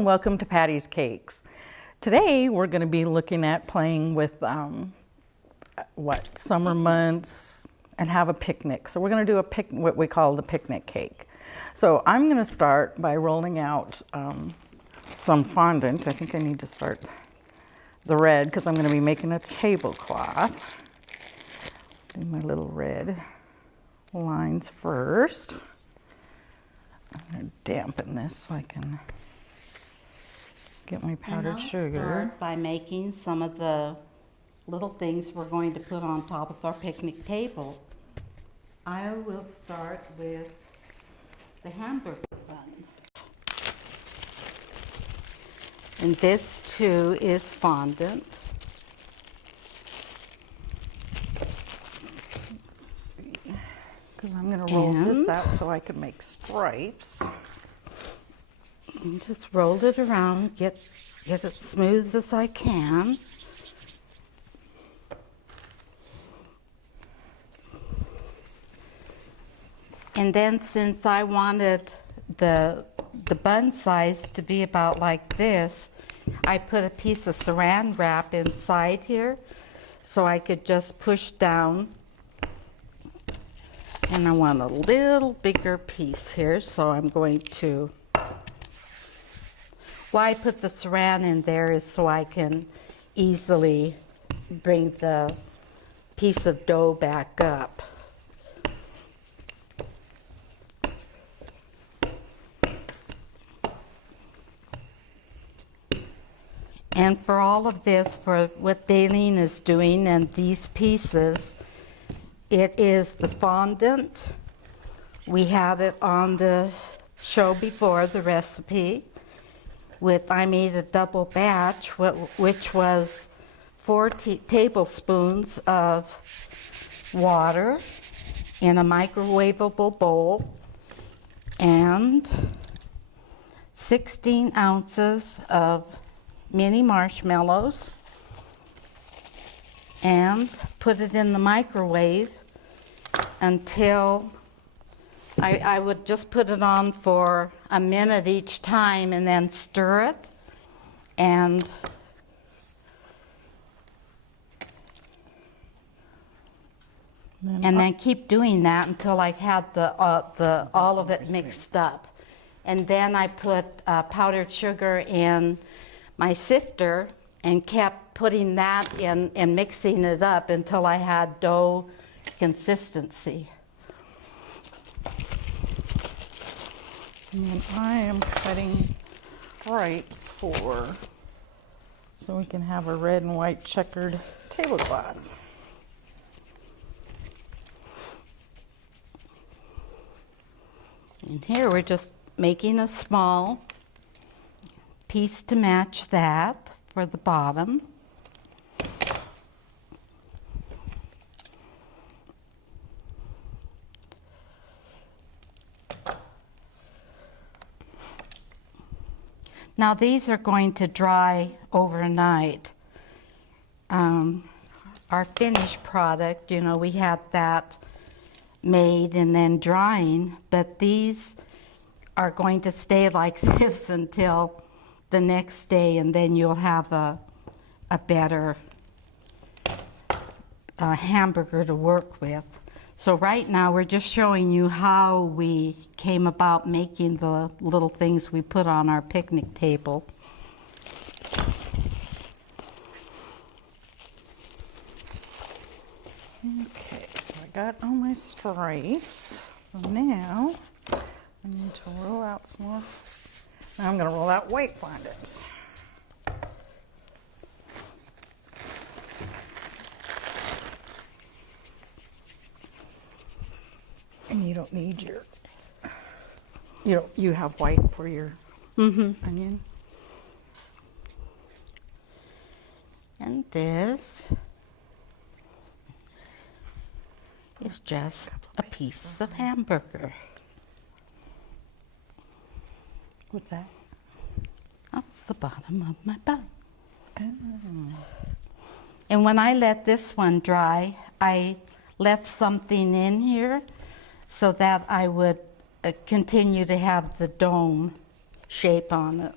and welcome to Patty's Cakes. Today we're going to be looking at playing with summer months and have a picnic. So we're going to do what we call the picnic cake. So I'm going to start by rolling out some fondant. I think I need to start the red because I'm going to be making a tablecloth. Do my little red lines first. I'm going to dampen this so I can get my powdered sugar. Start by making some of the little things we're going to put on top of our picnic table. I will start with the hamburger bun. And this too is fondant. Let's see, because I'm going to roll this out so I can make stripes. And just roll it around, get it smooth as I can. And then since I wanted the bun size to be about like this, I put a piece of saran wrap inside here so I could just push down. And I want a little bigger piece here, so I'm going to. Why I put the saran in there is so I can easily bring the piece of dough back up. And for all of this, for what Dalene is doing and these pieces, it is the fondant. We had it on the show before, the recipe. I made a double batch, which was 4 tablespoons of water in a microwavable bowl and 16 ounces of mini marshmallows, and put it in the microwave until I would just put it on for a minute each time and then stir it, and then keep doing that until I had all of it mixed up. And then I put powdered sugar in my sifter and kept putting that in and mixing it up until I had dough consistency. And then I am cutting stripes so we can have a red and white checkered tablecloth. And here we're just making a small piece to match that for the bottom. Now these are going to dry overnight. Our finished product, we had that made and then drying, but these are going to stay like this until the next day, and then you'll have a better hamburger to work with. So right now we're just showing you how we came about making the little things we put on our picnic table. Okay, so I got all my stripes. So now I need to roll out some more. Now I'm going to roll out white fondant. And you don't need you have white for your onion. And this is just a piece of hamburger. What's that? That's the bottom of my bun. Oh. And when I let this one dry, I left something in here so that I would continue to have the dome shape on it.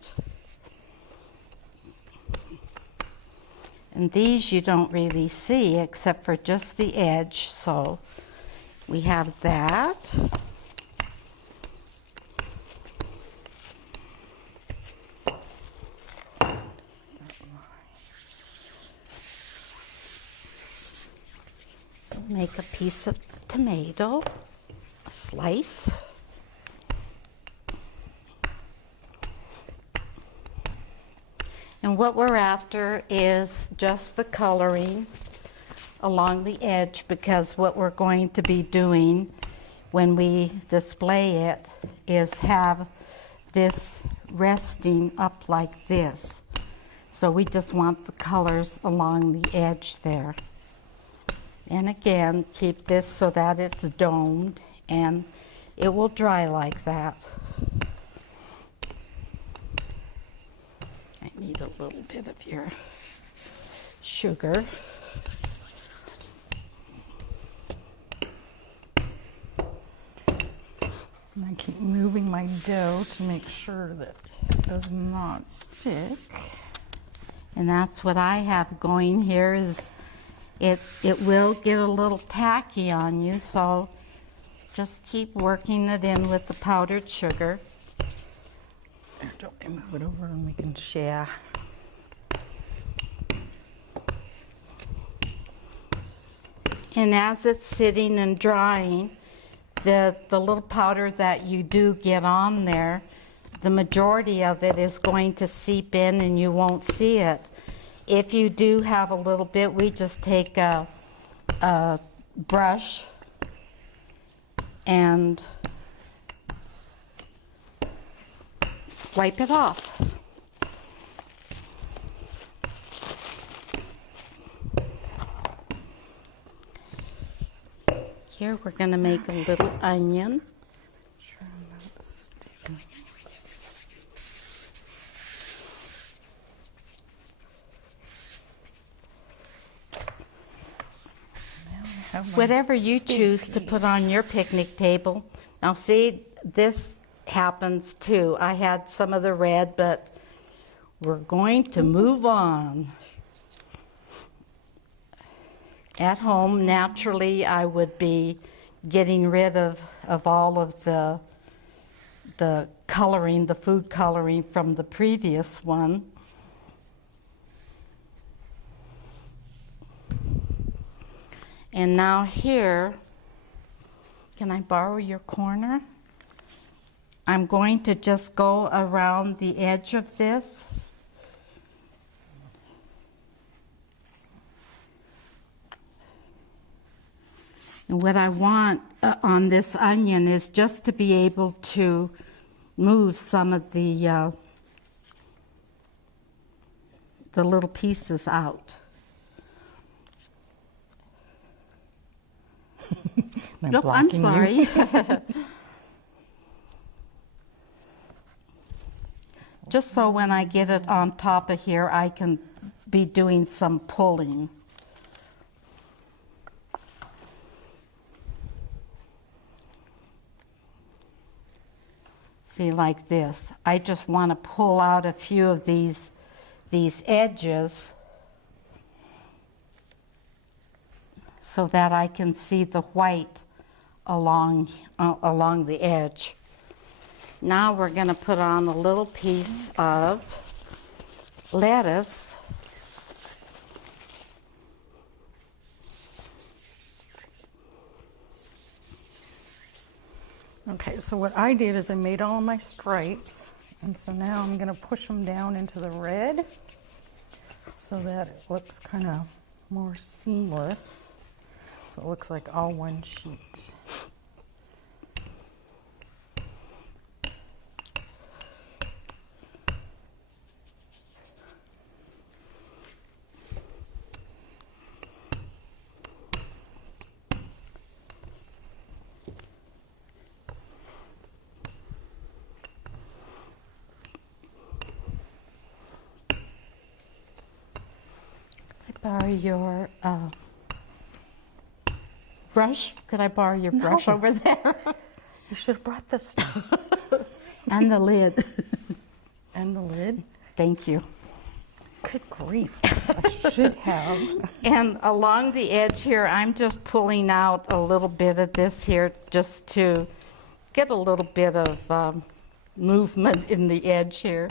And these you don't really see except for just the edge, so we have that. Make a piece of tomato, a slice. And what we're after is just the coloring along the edge, because what we're going to be doing when we display it is have this resting up like this. So we just want the colors along the edge there. And again, keep this so that it's domed and it will dry like that. I need a little bit of your sugar. And I keep moving my dough to make sure that it does not stick. And that's what I have going here is it will get a little tacky on you, so just keep working it in with the powdered sugar. Don't move it over and we can share. And as it's sitting and drying, the little powder that you do get on there, the majority of it is going to seep in and you won't see it. If you do have a little bit, we just take a brush and wipe it off. Here we're going to make a little onion. Sure, I'm not sticking. Whatever you choose to put on your picnic table. Now see, this happens too. I had some of the red, but we're going to move on. At home, naturally, I would be getting rid of all of the coloring, the food coloring from the previous one. And now here, can I borrow your corner? I'm going to just go around the edge of this. And what I want on this onion is just to be able to move some of the little pieces out. Nope, I'm sorry. Just so when I get it on top of here, I can be doing some pulling. See, like this. I just want to pull out a few of these edges so that I can see the white along the edge. Now we're going to put on a little piece of lettuce. Okay, so what I did is I made all of my stripes, and so now I'm going to push them down into the red so that it looks kind of more seamless. So it looks like all one sheet. Borrow your brush? Could I borrow your brush No. over there? You should have brought this stuff. And the lid. And the lid. Thank you. Good grief. I should have. And along the edge here, I'm just pulling out a little bit of this here just to get a little bit of movement in the edge here.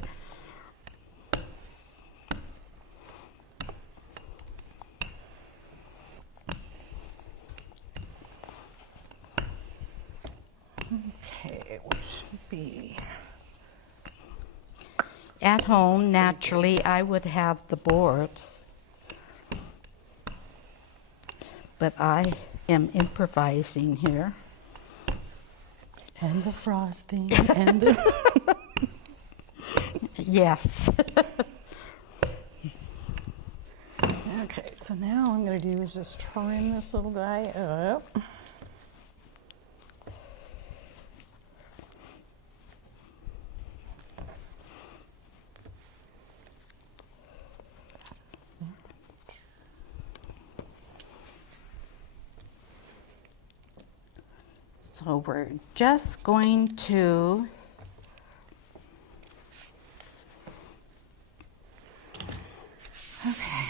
Okay, what should be? At home, naturally, I would have the board, but I am improvising here. And the frosting and the... Yes. Okay, so now all I'm going to do is just trim this little guy up. So we're just going to okay.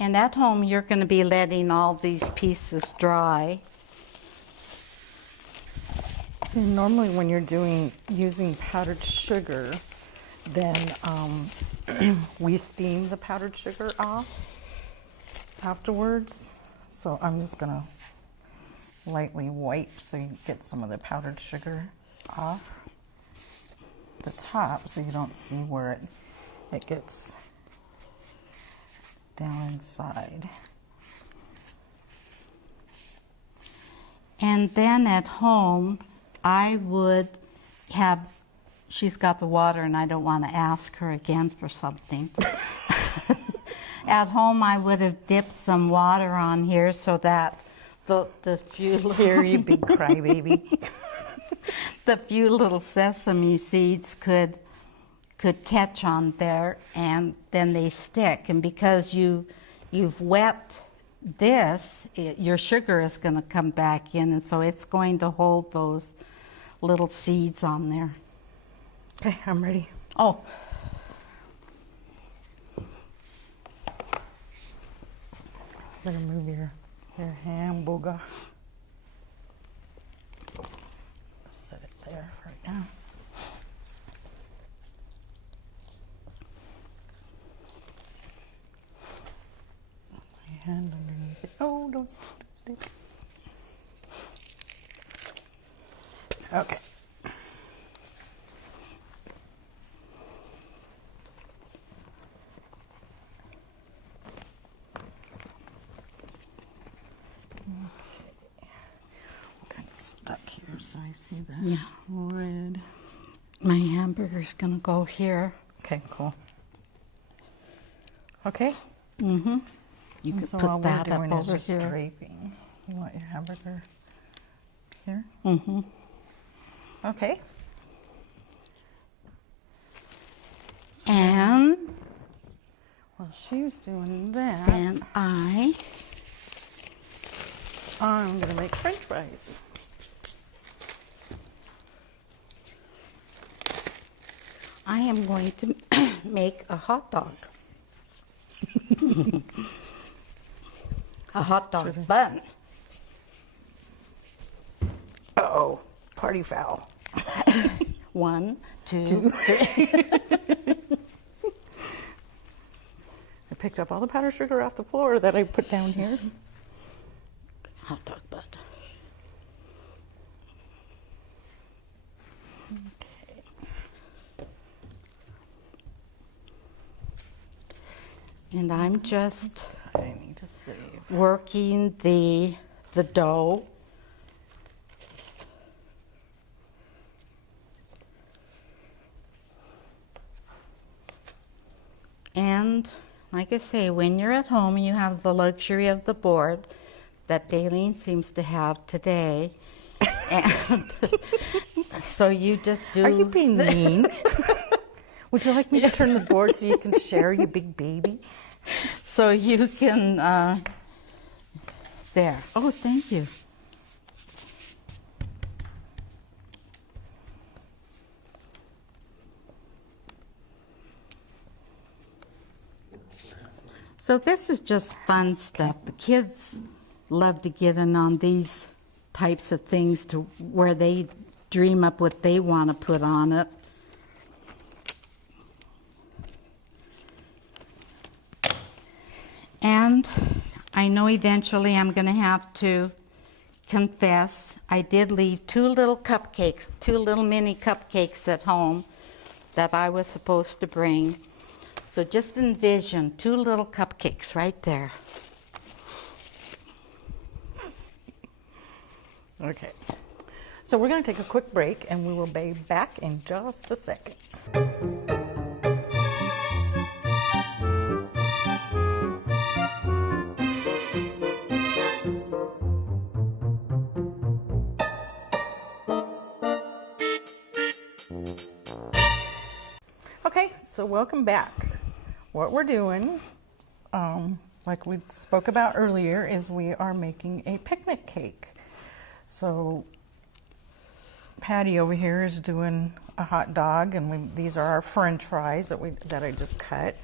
And at home, you're going to be letting all these pieces dry. See, normally when you're using powdered sugar, then we steam the powdered sugar off afterwards. So I'm just gonna lightly wipe so you get some of the powdered sugar off the top so you don't see where it gets down inside. And then at home, I would have, she's got the water and I don't want to ask her again for something. At home, I would have dipped some water on here so that the few little, Here, you big crybaby. the few little sesame seeds could catch on there, and then they stick. And because you've wet this, your sugar is going to come back in, and so it's going to hold those little seeds on there. Okay, I'm ready. Oh. Better move your hamburger. Set it there right now. My hand underneath it. Oh, don't stick, don't stick. Okay. Stuck here, so I see that red. My hamburger's gonna go here. Okay, cool. Okay. Mm-hmm. You And could so put all that we're up doing is over just here. draping. You want your hamburger here? Mm-hmm. Okay. And While she's doing that, then I'm gonna make French fries. I am going to make a hot dog. A hot dog bun. Uh-oh, party foul. 1, 2, 3. I picked up all the powdered sugar off the floor that I put down here. Hot dog bun. Okay. And I'm just I need to save. working the dough. And like I say, when you're at home and you have the luxury of the board that Dalene seems to have today, and so you just do. Are you being mean? Would you like me to turn the board so you can share, you big baby? So you can, there. Oh, thank you. So this is just fun stuff. The kids love to get in on these types of things to where they dream up what they want to put on it. And I know eventually I'm going to have to confess, I did leave two little mini cupcakes at home that I was supposed to bring. So just envision 2 little cupcakes right there. Okay, so we're going to take a quick break and we will be back in just a second. Okay, so welcome back. What we're doing, like we spoke about earlier, is we are making a picnic cake. So Patty over here is doing a hot dog, and these are our French fries that I just cut.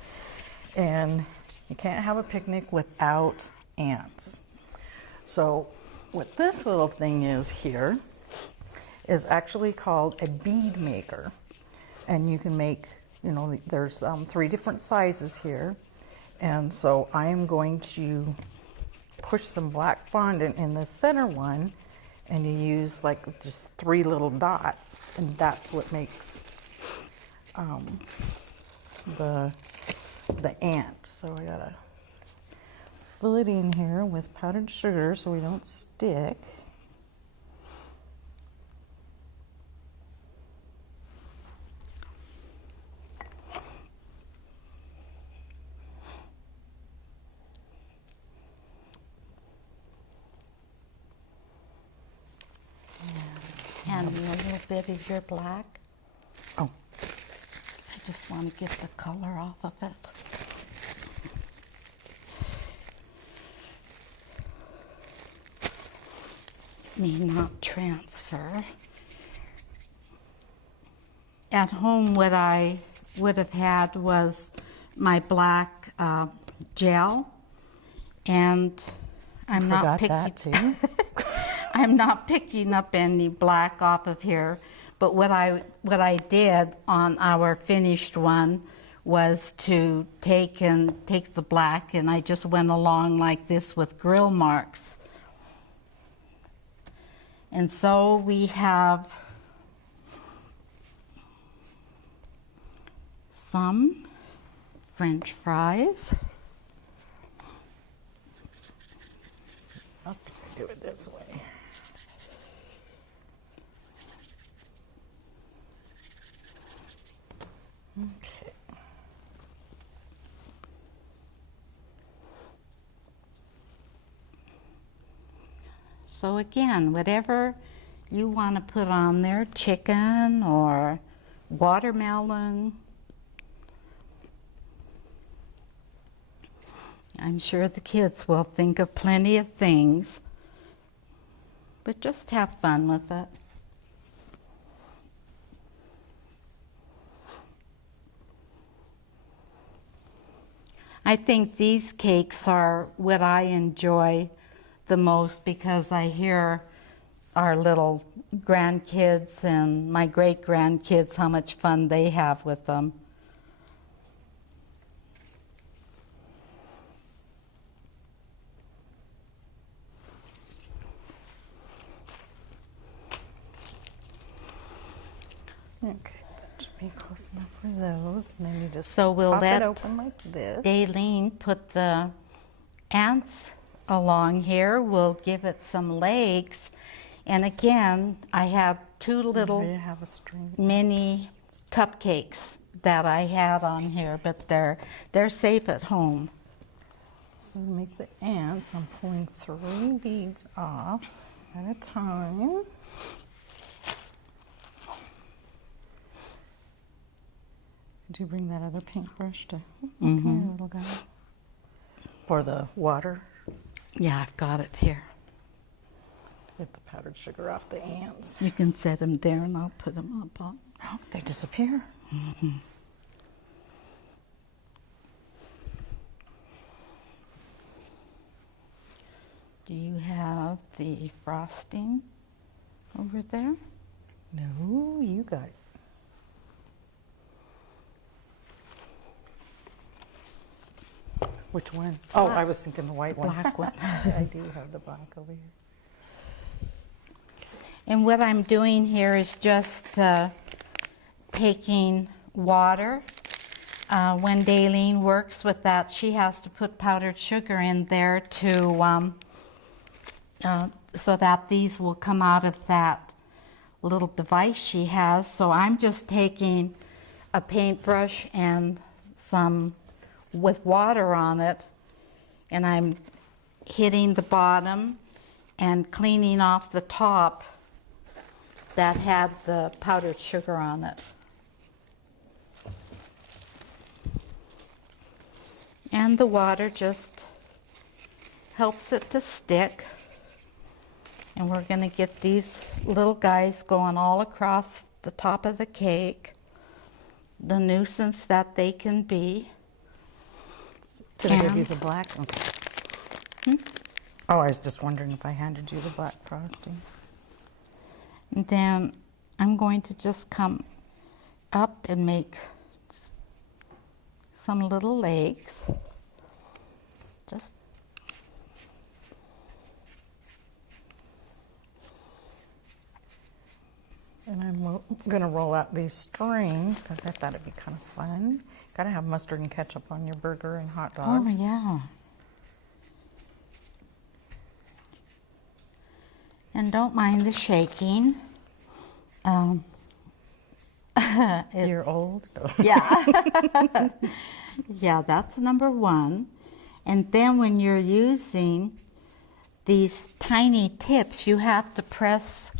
And you can't have a picnic without ants. So what this little thing is here is actually called a bead maker, and you can make, there's 3 different sizes here. And so I am going to push some black fondant in the center one, and you use like just 3 little dots, and that's what makes the ant. So I gotta fill it in here with powdered sugar so we don't stick. And a little bit of your black. Oh. I just want to get the color off of it. May not transfer. At home, what I would have had was my black gel, and I'm not picking. That too. I'm not picking up any black off of here, but what I did on our finished one was to take the black, and I just went along like this with grill marks. And so we have some French fries. I'll do it this way. Okay. So again, whatever you want to put on there, chicken or watermelon. I'm sure the kids will think of plenty of things, but just have fun with it. I think these cakes are what I enjoy the most because I hear our little grandkids and my great-grandkids how much fun they have with them. Okay, that should be close enough for those. And then you just So we'll pop let it open like this. Dalene put the ants along here. We'll give it some legs. And again, I have 2 little Maybe have a string. mini cupcakes that I had on here, but they're safe at home. So to make the ants, I'm pulling 3 beads off at a time. Did you bring that other paintbrush to? Okay, little guy. For the water. Yeah, I've got it here. Get the powdered sugar off the ants. You can set them there and I'll put them up on. Oh, they disappear. Do you have the frosting over there? No, you got it. Which one? Oh, I was thinking the white one. Black one. I do have the black over here. And what I'm doing here is just taking water. When Dalene works with that, she has to put powdered sugar in there to so that these will come out of that little device she has. So I'm just taking a paintbrush and some with water on it, and I'm hitting the bottom and cleaning off the top that had the powdered sugar on it. And the water just helps it to stick. And we're going to get these little guys going all across the top of the cake, the nuisance that they can be. Did I give you the black? Okay. Oh, I was just wondering if I handed you the black frosting. And then I'm going to just come up and make some little legs. Just and I'm going to roll out these strings because I thought it'd be kind of fun. Got to have mustard and ketchup on your burger and hot dog. Oh, yeah. And don't mind the shaking. You're old? Yeah. Yeah, that's number one. And then when you're using these tiny tips, you have to press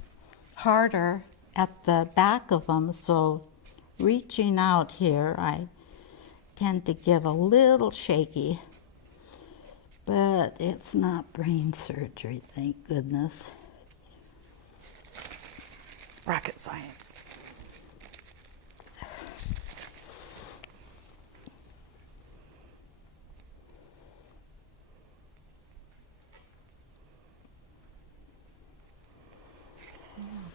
harder at the back of them. So reaching out here, I tend to get a little shaky, but it's not brain surgery, thank goodness. Rocket science.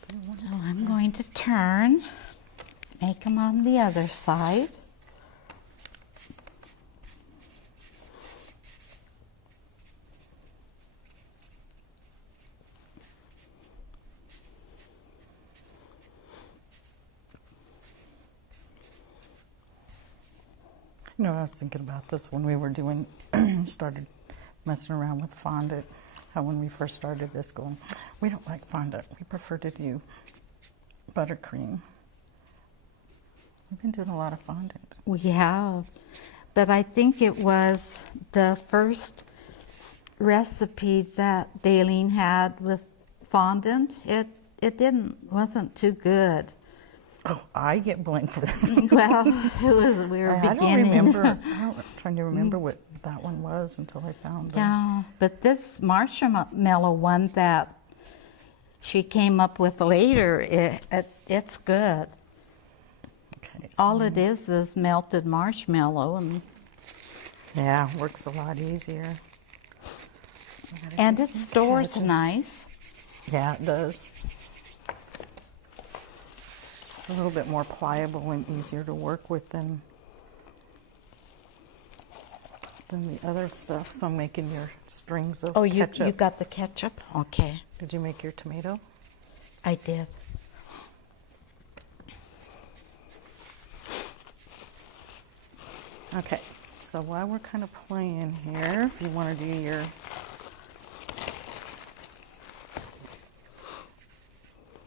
So I'm going to turn, make them on the other side. You know, I was thinking about this when we were doing, started messing around with fondant, how when we first started this going, we don't like fondant, we prefer to do buttercream. We've been doing a lot of fondant. We have, but I think it was the first recipe that Dalene had with fondant. It wasn't too good. Oh, I get blamed for that. Well, we were I beginning. don't remember. I'm trying to remember what that one was until I found it. Yeah, but this marshmallow one that she came up with later, it's good. Okay, so All it is melted marshmallow, and yeah, works a lot easier. So I gotta and get it some stores ketchup. nice. Yeah, it does. It's a little bit more pliable and easier to work with than the other stuff. So I'm making your strings of ketchup. You got the ketchup? Okay, Did you make your tomato? I did. Okay, so while we're kind of playing here, if you want to do your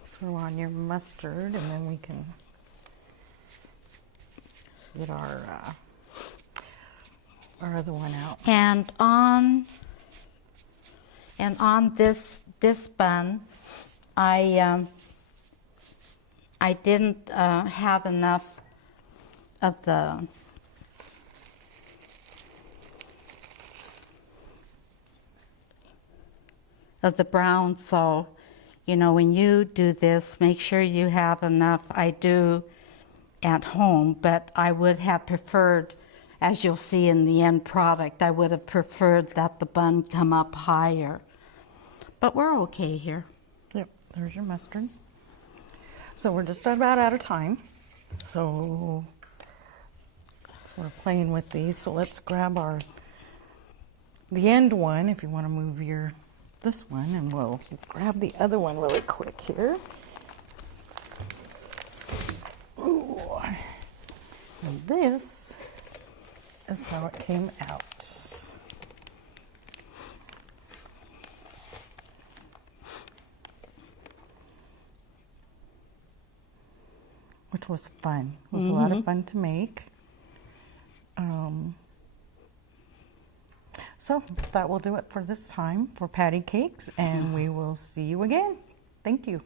throw on your mustard, and then we can get our other one out. And on this bun, I didn't have enough of the brown, so you know, when you do this, make sure you have enough. I do at home, but I would have preferred, as you'll see in the end product, I would have preferred that the bun come up higher. but we're okay here. Yep, there's your mustard. So we're just about out of time. So we're playing with these. So let's grab the end one, if you want to move this one, and we'll grab the other one really quick here. Ooh. And this is how it came out. Which was fun. It was a lot of fun to make. So that will do it for this time for patty cakes, and we will see you again. Thank you.